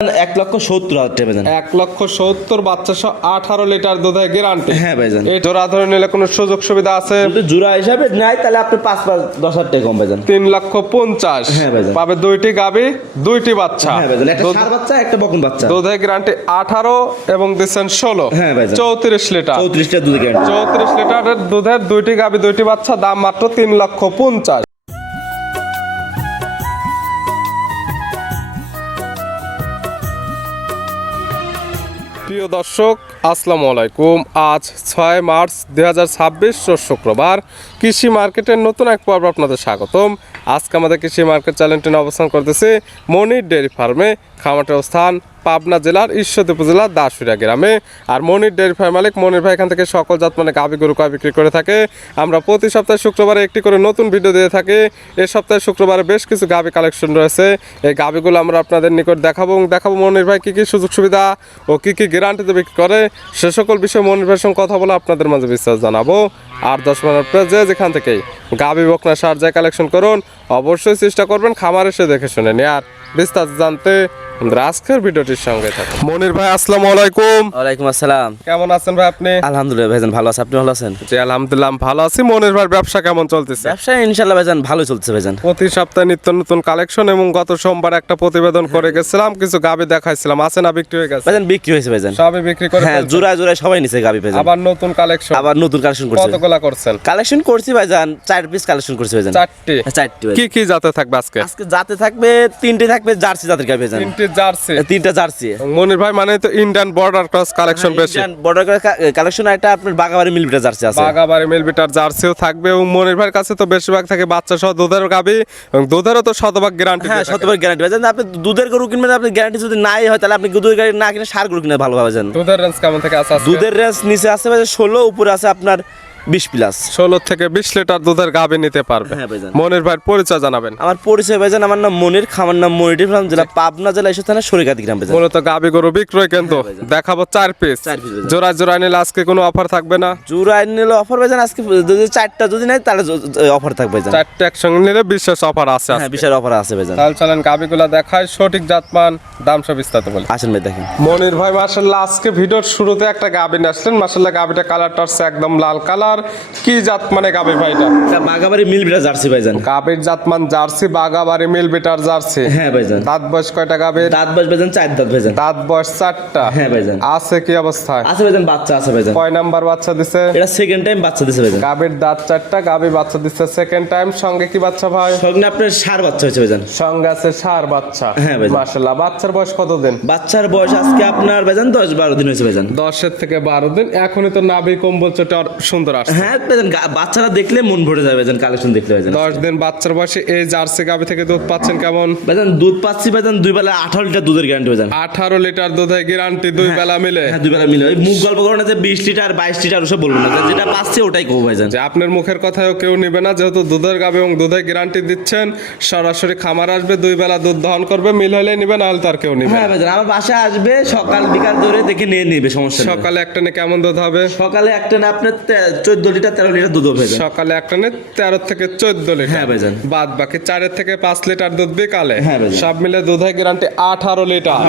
1,70,000 টাকা ভাইজান। 1,70,000 বাচ্চা সহ 18 লিটার দুধের গ্যারান্টি। হ্যাঁ ভাইজান। এই জোড়া ধরে নিলে কোনো সুযোগ সুবিধা আছে? যদি জোড়া হিসাবে নেয় তাহলে আপনি 5-10,000 টাকা কম ভাইজান। 3,50,000। হ্যাঁ ভাইজান। পাবে দুইটি গাভী, দুইটি বাচ্চা। হ্যাঁ ভাইজান, একটা ষাঁড় বাচ্চা একটা বকন বাচ্চা। দুধের গ্যারান্টি 18 এবং দিচ্ছেন 16। হ্যাঁ ভাইজান। 34 লিটার। 34 টা দুধ গ্যারান্টি। 34 লিটারের দুধের দুইটি গাভী, দুইটি বাচ্চা, দাম মাত্র 3,50,000। প্রিয় দর্শক, আসসালামু আলাইকুম। আজ 6 মার্চ 2026 রোজ শুক্রবার। কৃষি মার্কেটের নতুন এক পর্ব আপনাদের স্বাগতম। আজকে আমাদের কৃষি মার্কেট চ্যানেলটি অবস্থান করতেছে মনির ডেয়ারি ফার্মে। খামারটির অবস্থান পাবনা জেলার ঈশ্বরদী উপজেলার দাসুরিয়া গ্রামে। আর মনির ডেয়ারি ফার্ম মালিক মনির ভাই এখান থেকে সকল জাত মানে গাভী গরু বিক্রি করে থাকে। আমরা প্রতি সপ্তাহে শুক্রবারে একটি করে নতুন ভিডিও দিয়ে থাকি। এই সপ্তাহে শুক্রবারে বেশ কিছু গাভী কালেকশন রয়েছে। এই গাভীগুলো আমরা আপনাদের নিকট দেখাবো এবং দেখাবো মনির ভাই কী কী সুযোগ সুবিধা ও কী কী গ্যারান্টিতে বিক্রি করে, সে সকল বিষয়ে মনির ভাইয়ের সঙ্গে কথা বলে আপনাদের মাঝে বিস্তারিত জানাবো। আর 10 মিনিট পরে যেখান থেকেই গাভী বকনা সার যায় কালেকশন করুন, অবশ্যই চেষ্টা করবেন খামার এসে দেখে শুনে নিয়ে। আর বিস্তারিত জানতে আজকের ভিডিওটির সঙ্গে থাকুন। মনির ভাই আসসালামু আলাইকুম। ওয়ালাইকুম আসসালাম। কেমন আছেন ভাই আপনি? আলহামদুলিল্লাহ ভাইজান ভালো আছি, আপনি ভালো আছেন? জি আলহামদুলিল্লাহ ভালো আছি। মনির ভাইয়ের ব্যবসা কেমন চলতেছে? ব্যবসা ইনশাআল্লাহ ভাইজান ভালো চলছে ভাইজান। প্রতি সপ্তাহে নিত্য নতুন কালেকশন এবং গত সোমবার একটা প্রতিবেদন করে গেছিলাম, কিছু গাভী দেখাইছিলাম, আছে না বিক্রি হয়ে গেছে? ভাইজান বিক্রি হয়েছে ভাইজান, সবই বিক্রি করে হ্যাঁ ফেলছেন? জোড়ায় জোড়ায় সবাই নিছে গাবি ভাইজান। আবার নতুন কালেকশন, আবার নতুন কালেকশন করছে। কতগুলা করছেন? কালেকশন করছি ভাইজান 4 পিস কালেকশন করছি ভাইজান। 4টি। হ্যাঁ 4টি কি কি জাতে থাকবে আজকে? আজকে জাতে থাকবে 3টে থাকবে জার্সি জাতের গাবি ভাইজান। 3টি জার্সি। 3টা জার্সি। মনির ভাই মানে তো ইন্ডিয়ান বর্ডার ক্রস কালেকশন বেশি। বর্ডার কালেকশন একটা আপনার বাগাবাড়ি মিলবিটা জার্সি আছে। বাগাবাড়ি মিলবিটার জার্সিও থাকবে এবং মনির ভাইয়ের কাছে তো বেশিরভাগ থাকে বাচ্চা সহ দুধের গাভী এবং দুধেরও তো শতভাগ গ্যারান্টি। হ্যাঁ শতভাগ গ্যারান্টি ভাইজান। আপনি দুধের গরু কিনবেন, আপনি গ্যারান্টি যদি নাই হয় তাহলে আপনি দুধের গাড়ি না কিনে সার গরু কিনে ভালো ভাবেন। দুধের রেঞ্জ কেমন থেকে আছে? দুধের রেঞ্জ নিচে আছে ভাইজান 16, উপরে আছে আপনার 20 প্লাস। 16 থেকে 20 লিটার দুধের গাভী নিতে পারবে। হ্যাঁ ভাইজান। মনির ভাইয়ের পরিচয় জানাবেন। আমার পরিচয় ভাইজান, আমার নাম মনির, খামার নাম মনির ফার্ম, জেলা পাবনা জেলা ঈশ্বর থানা সরিকাদি গ্রাম ভাইজান। মূলত গাভী গরু বিক্রয় কেন্দ্র। দেখাবো 4 পিস। 4 পিস ভাইজান। জোড়া জোড়া নিলে আজকে কোনো অফার থাকবে না? জোড়ায় নিলে অফার ভাইজান আজকে যদি 4টা যদি নাই তাহলে অফার থাকবে ভাইজান। 4টা একসঙ্গে নিলে বিশেষ অফার আছে হ্যাঁ আজকে। বিশাল অফার আছে ভাইজান। তাহলে চলেন গাভীগুলা দেখায়, সঠিক জাতমান দাম সব বিস্তারিত বলি। আসেন ভাই দেখেন। মনির ভাই মাশাআল্লাহ আজকে ভিডিওর শুরুতে একটা গাভী নিয়ে আসলেন। মাশাআল্লাহ গাভীটা কালারটা হচ্ছে একদম লাল কালার। কি জাত মানে গাভী ভাইটা? এটা বাগাবাড়ি মিলবিটা জার্সি ভাইজান। গাভীর জাতমান জার্সি, বাগাবাড়ি মিলবিটার জার্সি। হ্যাঁ ভাইজান। দাঁত বয়স কয়টা গাভীর? দাঁত বয়স ভাইজান 4 দাঁত ভাইজান। দাঁত বয়স 4টা। হ্যাঁ ভাইজান। আছে কি অবস্থায়? আছে ভাইজান, বাচ্চা আছে ভাইজান। কয় নাম্বার বাচ্চা দিছে? এটা সেকেন্ড টাইম বাচ্চা দিছে ভাইজান। গাভীর দাঁত 4টা, গাভী বাচ্চা দিচ্ছে সেকেন্ড টাইম। সঙ্গে কি বাচ্চা ভাই? সঙ্গে আপনার ষাঁড় বাচ্চা হয়েছে ভাইজান। সঙ্গে আছে ষাঁড় বাচ্চা। হ্যাঁ ভাইজান। মাশাআল্লাহ বাচ্চার বয়স কতদিন? বাচ্চার বয়স আজকে আপনার ভাইজান 10-12 দিন হয়েছে ভাইজান। 10 থেকে 12 দিন। এখনই তো নাভি কম্বল চটে আর সুন্দর আসছে। হ্যাঁ ভাইজান, বাচ্চারা দেখলে মন ভরে যাবে ভাইজান, কালেকশন দেখলে ভাইজান। 10 দিন বাচ্চার বয়সে এই জার্সি গাভী থেকে দুধ পাচ্ছেন কেমন? ভাইজান দুধ পাচ্ছি ভাইজান 2 বেলা 18 লিটার দুধের গ্যারান্টি ভাইজান। 18 লিটার দুধের গ্যারান্টি 2 বেলা মিলে। হ্যাঁ 2 বেলা মিলে। ওই মুখ গল্প করে না যে 20 লিটার 22 লিটার ওসব বলবো না, যেটা পাচ্ছি ওটাই কব ভাইজান। যে আপনার মুখের কথাও কেউ নেবে না, যেহেতু দুধের গাভী এবং দুধের গ্যারান্টি দিচ্ছেন। সরাসরি খামার আসবে, 2 বেলা দুধ দহন করবে, মিল হলে নিবে, না হলে তার কেউ নিবে। হ্যাঁ ভাইজান, আমার বাসায় আসবে সকাল বিকাল ধরে দেখে নিয়ে নিবে, সমস্যা নেই। সকালে একটা নে কেমন দুধ হবে? সকালে একটা না আপনার 14 লিটার 13 লিটার দুধ হবে ভাইজান। সকালে একটা নে 13 থেকে 14 লিটার। হ্যাঁ ভাইজান। বাদ বাকি 4 থেকে 5 লিটার দুধ বিকালে। হ্যাঁ ভাইজান। সব মিলে দুধের গ্যারান্টি 18 লিটার।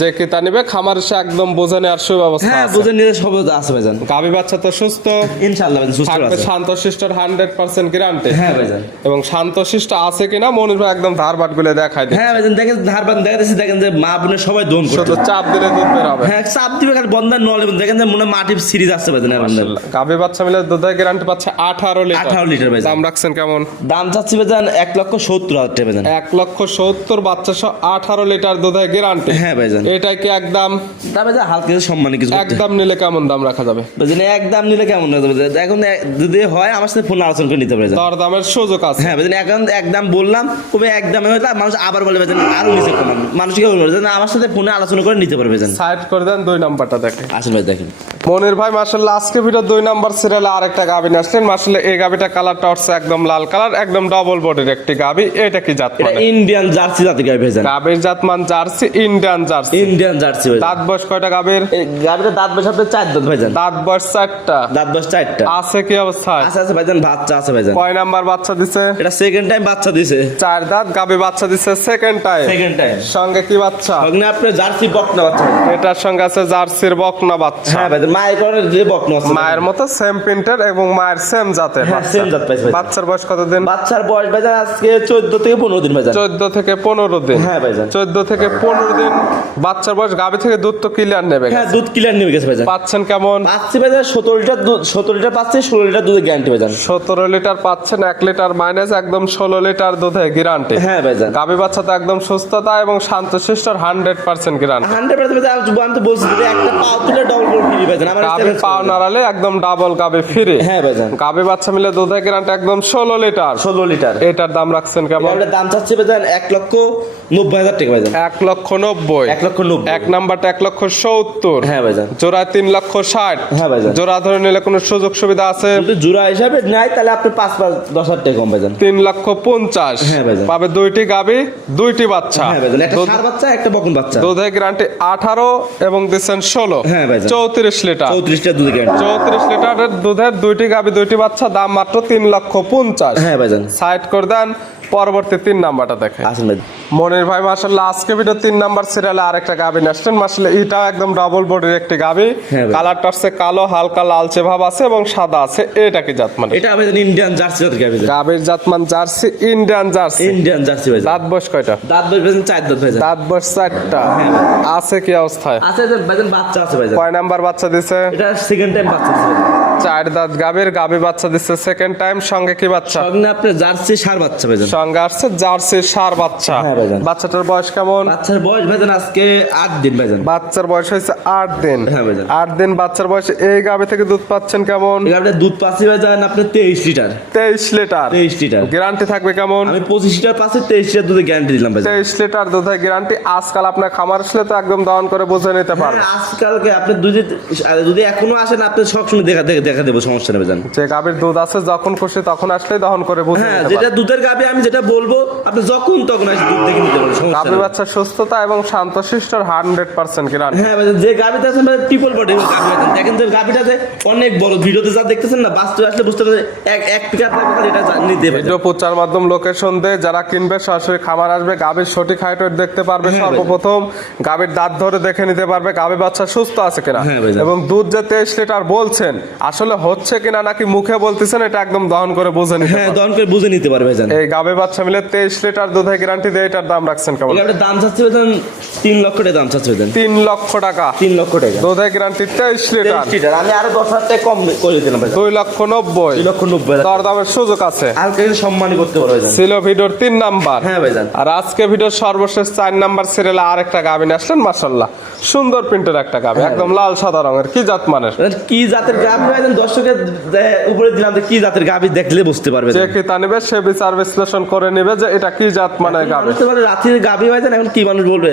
যে কিতা নিবে খামার এসে একদম বুঝে নেওয়ার সুব্যবস্থা হ্যাঁ আছে। বুঝে নিয়ে সব আছে ভাইজান। গাভী বাচ্চা তো সুস্থ ইনশাআল্লাহ ভাইজান, সুস্থ থাকবে, আছে। শান্তশিষ্টর 100% গ্যারান্টি। হ্যাঁ ভাইজান। এবং শান্তশিষ্ট আছে কিনা মনির ভাই একদম ধারবাট গুলো দেখায় দেয়। হ্যাঁ ভাইজান দেখেন ধারবান দেখাতেছি, দেখেন যে মা বোনের সবাই দোন করছে। শুধু চাপ দিলে দুধ বের হবে। হ্যাঁ চাপ দিবে খালি বন্ধার নলে, দেখেন যে মনে মাটির সিরিজ আসছে ভাইজান। গাভী বাচ্চা মিলে দুধের গ্যারান্টি পাচ্ছে 18 লিটার। 18 লিটার ভাইজান। দাম রাখছেন কেমন? দাম চাচ্ছি ভাইজান 1,70,000 টাকা ভাইজান। 1,70,000 বাচ্চা সহ 18 লিটার দুধের গ্যারান্টি। হ্যাঁ ভাইজান। এটাই কি একদম? দাম ভাইজান হালকা কিছু সম্মানী কিছু করতে। একদম নিলে কেমন দাম রাখা যাবে? ভাইজান একদম নিলে কেমন হবে ভাইজান? এখন যদি হয় আমার সাথে ফোন আলোচনা করে নিতে পারে ভাইজান। দর দামের সুযোগ আছে। হ্যাঁ ভাইজান, এখন একদম বললাম কবে একদমে হয়তো মানুষ আবার বলে ভাইজান আরো নিচে কমান, মানুষকে বলবো ভাইজান আমার সাথে ফোনে আলোচনা করে নিতে পারবে ভাইজান। সাইড করে দেন, 2 নাম্বারটা দেখে আসেন ভাই দেখেন। মনির ভাই মাশাআল্লাহ আজকে ভিডিও 2 নাম্বার সিরিয়ালে আরেকটা গাবি নিয়ে আসলেন। মাশাআল্লাহ এই গাবিটা কালারটা হচ্ছে একদম লাল কালার, একদম ডাবল বডির একটি গাবি। এটা কি জাত এটা মানে? ইন্ডিয়ান জার্সি জাতের গাবি ভাইজান। গাবির জাত মান jersey, Indian jersey. Indian jersey ভাইজান। দাঁত বয়স কয়টা গাবির? এই গাবিটা দাঁত বয়স আপনার 4 দাঁত ভাইজান। দাঁত বয়স 4টা। দাঁত বয়স 4টা। আছে কি অবস্থায়? আছে ভাইজান, বাচ্চা আছে ভাইজান। কয় নাম্বার বাচ্চা দিছে? এটা সেকেন্ড টাইম বাচ্চা দিছে। 4 দাঁত গাবি বাচ্চা দিছে সেকেন্ড টাইম। Second time. সঙ্গে কি বাচ্চা? সঙ্গে আপনার জার্সি বকনা বাচ্চা। এটার সঙ্গে আছে জার্সির বকনা বাচ্চা। হ্যাঁ ভাইজান, মায়ের করে যে বকনা আছে। মায়ের মতো সেম প্রিন্টের এবং মায়ের সেম জাতের হ্যাঁ, সেম জাত পাইছে ভাইজান। বাচ্চার বয়স কতদিন? বাচ্চার বয়স ভাইজান আজকে 14 থেকে 15 দিন ভাইজান। 14 থেকে 15 দিন। হ্যাঁ ভাইজান। 14 থেকে 15 দিন বাচ্চার বয়স। গাবি থেকে দুধ তো ক্লিয়ার নেবে। হ্যাঁ, দুধ ক্লিয়ার নিয়ে গেছে ভাইজান। পাচ্ছেন কেমন? পাচ্ছি ভাইজান 17 লিটার দুধ, 17 লিটার পাচ্ছি, 16 লিটার দুধের গ্যারান্টি ভাইজান। 17 লিটার পাচ্ছেন, 1 লিটার মাইনাস, একদম 16 লিটার দুধে গ্যারান্টি। হ্যাঁ ভাইজান। গাবি বাচ্চা তো একদম সুস্থতা এবং শান্তশিষ্টর 100% গ্যারান্টি। 100% ভাইজান। আমি তো বলছি যে একটা পাও তুলে ডবল করে ফ্রি ভাইজান। আমার গাবি পাও নাড়ালে একদম ডাবল গাবি ফ্রি। হ্যাঁ ভাইজান। গাবি বাচ্চা মিলে দুধে গ্যারান্টি একদম 16 লিটার। 16 লিটার। এটার দাম রাখছেন কেমন? এটার দাম চাচ্ছি ভাইজান 1,90,000 টাকা ভাইজান। 1,90,000। 1,90,000। এক নাম্বারটা 1,70,000। হ্যাঁ ভাইজান। জোড়ায় 3,60,000। হ্যাঁ ভাইজান। জোড়া ধরে নিলে কোনো সুযোগ সুবিধা আছে? যদি জোড়া হিসাবে নেয় তাহলে আপনি 5,10,000 টাকা কম ভাইজান। 3,50,000। হ্যাঁ ভাইজান। পাবে 2টি গাবি, 2টি বাচ্চা। হ্যাঁ ভাইজান, একটা দুধ- ষাঁড় বাচ্চা, একটা বকন বাচ্চা। দুধের গ্যারান্টি 18 এবং দিচ্ছেন 16। হ্যাঁ ভাইজান। 34 লিটার। 34 লিটার দুধের গ্যারান্টি। 34 লিটারের দুধের 2টি গাবি, 2টি বাচ্চা, দাম মাত্র 3,50,000। হ্যাঁ ভাইজান। সাইড করে দেন, পরবর্তী 3 নাম্বারটা দেখে আসেন ভাই। মনির ভাই মাশাআল্লাহ আজকে ভিডিও 3 নাম্বার সিরিয়ালে আরেকটা গাবি নিয়ে আসছেন। মাশাআল্লাহ এটাও একদম ডাবল বডির একটি গাবি। হ্যাঁ ভাই। কালারটা হচ্ছে কালো, হালকা লালচে ভাব আছে এবং সাদা আছে। এটা কি জাত মানে? এটা ভাইজান ইন্ডিয়ান জার্সি জাতের গাবি ভাইজান। গাবির জাতমান jersey, Indian jersey. Indian jersey ভাইজান। দাঁত বয়স কয়টা? দাঁত বয়স ভাইজান 4 দাঁত ভাইজান। দাঁত বয়স 4টা। আছে কি অবস্থায়? আছে ভাইজান, বাচ্চা আছে ভাইজান। কয় নাম্বার বাচ্চা দিছে? এটা সেকেন্ড টাইম বাচ্চা দিছে ভাইজান। 4 দাঁত গাবির, গাবি বাচ্চা দিচ্ছে সেকেন্ড টাইম। সঙ্গে কি বাচ্চা? সঙ্গে আপনার জার্সি ষাঁড় বাচ্চা ভাইজান। সঙ্গে আসছে জার্সির ষাঁড় বাচ্চা। হ্যাঁ ভাইজান। বাচ্চাটার বয়স কেমন? বাচ্চার বয়স ভাইজান আজকে 8 দিন ভাইজান। বাচ্চার বয়স হয়েছে 8 দিন। হ্যাঁ ভাইজান। 8 দিন বাচ্চার বয়সে এই গাবি থেকে দুধ পাচ্ছেন কেমন? এই গাবিটা দুধ পাচ্ছি ভাইজান আপনার 23 লিটার। 23 লিটার। 23 লিটার। গ্যারান্টি থাকবে কেমন? আমি 25 লিটার পাচ্ছি, 23 লিটার দুধের গ্যারান্টি দিলাম ভাইজান। 23 লিটার দুধের গ্যারান্টি। আজকাল আপনার খামার আসলে তো একদম দহন করে বুঝে নিতে পারবেন। হ্যাঁ, আজকালকে আপনি যদি এখনো আসেন আপনি সবসময় দেখা দেবো, সমস্যা নেই ভাইজান। যে গাবির দুধ আছে যখন খুশি তখন আসলেই দহন করে বুঝে হ্যাঁ, নিতে যেটা পারবেন। দুধের গাবি আমি যেটা বলবো আপনি যখন তখন এসে দুধ দেখে নিতে পারেন, সমস্যা গাবি নেই। বাচ্চার সুস্থতা এবং শান্তশিষ্টর 100% গ্যারান্টি। হ্যাঁ ভাইজান, যে গাবিটা আছে মানে ট্রিপল বডি গাবি ভাইজান। দেখেন যে গাবিটা যে অনেক বড়, ভিডিওতে যা দেখতেছেন না, বাস্তবে আসলে বুঝতে পারবেন এক পিকআপ লাগবে এটা নিতে পারবেন। ভিডিও প্রচার মাধ্যম লোকেশন দিয়ে যারা কিনবে সরাসরি খামার আসবে, গাবির সঠিক হাইট ওয়েট দেখতে পারবে। হ্যাঁ সর্বপ্রথম গাবির দাঁত ধরে দেখে নিতে পারবে গাবি বাচ্চা সুস্থ আছে কিনা হ্যাঁ ভাইজান। এবং দুধ যে 23 লিটার বলছেন আসলে হচ্ছে কিনা নাকি মুখে বলতেছেন এটা একদম দহন করে বুঝে নিতে হ্যাঁ, পারবে। দহন করে বুঝে নিতে পারবে ভাইজান। এই গাবে বাচ্চা মিলে 23 লিটার দুধে গ্যারান্টি দিয়ে এটার দাম রাখছেন কেমন? এই গাবিটার দাম চাচ্ছে ভাইজান 3 লক্ষ টাকা দাম চাচ্ছে ভাইজান। 3 লক্ষ টাকা। 3 লক্ষ টাকা। দুধে গ্যারান্টি 23 লিটার। 23 লিটার। আমি আরো 10,000 টাকা কম করে দিলাম ভাইজান। 2,90,000। 2,90,000। দর দামের সুযোগ আছে। আর কিছু সম্মানই করতে পারবে ভাইজান। ছিল ভিডিওর 3 নাম্বার। হ্যাঁ ভাইজান। আর আজকে ভিডিওর সর্বশেষ 4 নাম্বার সিরিয়ালে আরেকটা গাবি নিয়ে আসলেন। মাশাআল্লাহ সুন্দর প্রিন্টের একটা গাবি, একদম লাল সাদা রঙের। কি জাত মানের? কি জাতের গাবি ভাইজান দর্শকের উপরে দিলাম, যে কি জাতের গাবি দেখলে বুঝতে পারবে। যে ক্রেতা নেবে সে বিচার বিশ্লেষণ করে নেবে যে এটা কি জাত মানের গাবি। মানুষ তো বলে রাতের গাবি ভাইজান, এখন কি মানুষ বলবে?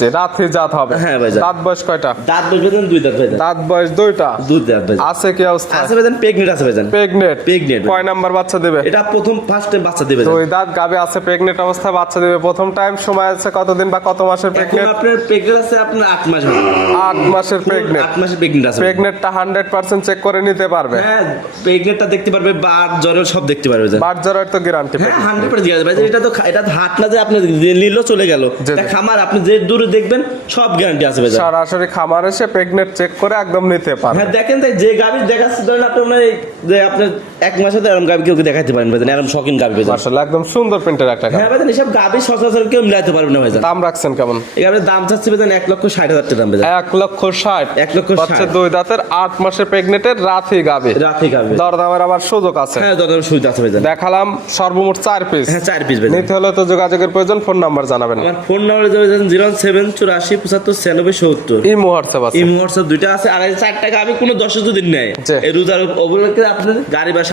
যে রাথি জাত হবে। হ্যাঁ ভাইজান। দাঁত বয়স কয়টা? দাঁত বয়স ভাইজান 2 দাঁত ভাইজান। দাঁত বয়স 2টা। 2 দাঁত ভাইজান। আছে কি অবস্থা? আছে ভাইজান, প্রেগনেন্ট আছে ভাইজান। প্রেগনেন্ট। প্রেগনেন্ট। কয় নাম্বার বাচ্চা দেবে? এটা ফার্স্ট টাইম বাচ্চা দেবে। 2 দাঁত গাবি আছে, প্রেগনেন্ট অবস্থায় বাচ্চা দেবে প্রথম টাইম। সময় আছে কতদিন বা কত মাসের এখন প্রেগনেন্ট? আপনার প্রেগনেন্ট আছে আপনার 8 মাস ভাইজান। 8 মাসের প্রেগনেন্ট। 8 মাসের প্রেগনেন্ট আছে। প্রেগনেন্টটা 100% চেক করে নিতে পারবে। হ্যাঁ, প্রেগনেন্টটা দেখতে পারবে, বাট জ্বর সব দেখতে পারবে ভাইজান। বাট জ্বরের তো গ্যারান্টি। হ্যাঁ, 100% দিয়ে ভাইজান। এটা তো হাট না যে আপনি নিলো চলে গেল। জি। এটা খামার, আপনি যে দূরে দেখবেন সব গ্যারান্টি আছে ভাইজান। সরাসরি খামার এসে প্রেগনেন্ট চেক করে একদম নিতে পারবে। হ্যাঁ, দেখেন তাই যে গাবি দেখাচ্ছে ধরেন আপনি মানে যে আপনার 1 মাসে তো এরকম গাবি কেউ দেখাতে পারেন ভাইজান, এরকম শখিন গাবি ভাইজান। মাশাআল্লাহ একদম সুন্দর প্রিন্টের একটা গাবি। হ্যাঁ ভাইজান, এসব গাবি সচরাচর কেউ মিলাতে পারবে না ভাইজান। দাম রাখছেন কেমন? এই গাবির দাম চাচ্ছে ভাইজান 1,60,000 টাকা দাম ভাইজান। 1,60,000। 1,60,000 হচ্ছে 2 দাঁতের 8 মাসের প্রেগনেন্টের রাথি গাবি। রাতে গাবি। দরদামের আবার সুযোগ আছে। হ্যাঁ, দরদাম সুবিধা আছে ভাইজান। দেখালাম সর্বমোট 4 পিস। হ্যাঁ, 4 পিস ভাইজান। নিতে হলে তো যোগাযোগের প্রয়োজন। ফোন নাম্বার জানাবেন। আমার ফোন নাম্বার 07480759670। ইমো হোয়াটসঅ্যাপ আছে। এই মুহূর্তে দুইটা আছে। আর এই 4 টাকা আমি কোনো দর্শক যদি নেয় জি। এই রোজার উপলক্ষে আপনাদের গাড়ি ভাড়া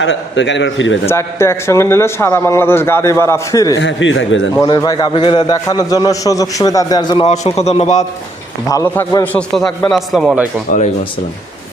ফ্রি ভাইজান। 4টে একসঙ্গে নিলে সারা বাংলাদেশ গাড়ি ভাড়া ফ্রি। হ্যাঁ, ফ্রি থাকবে ভাইজান। মনির ভাই গাবিকে দেখানোর জন্য, সুযোগ সুবিধা দেওয়ার জন্য অসংখ্য ধন্যবাদ। ভালো থাকবেন, সুস্থ থাকবেন। আসসালামু আলাইকুম। ওয়ালাইকুম আসসালাম।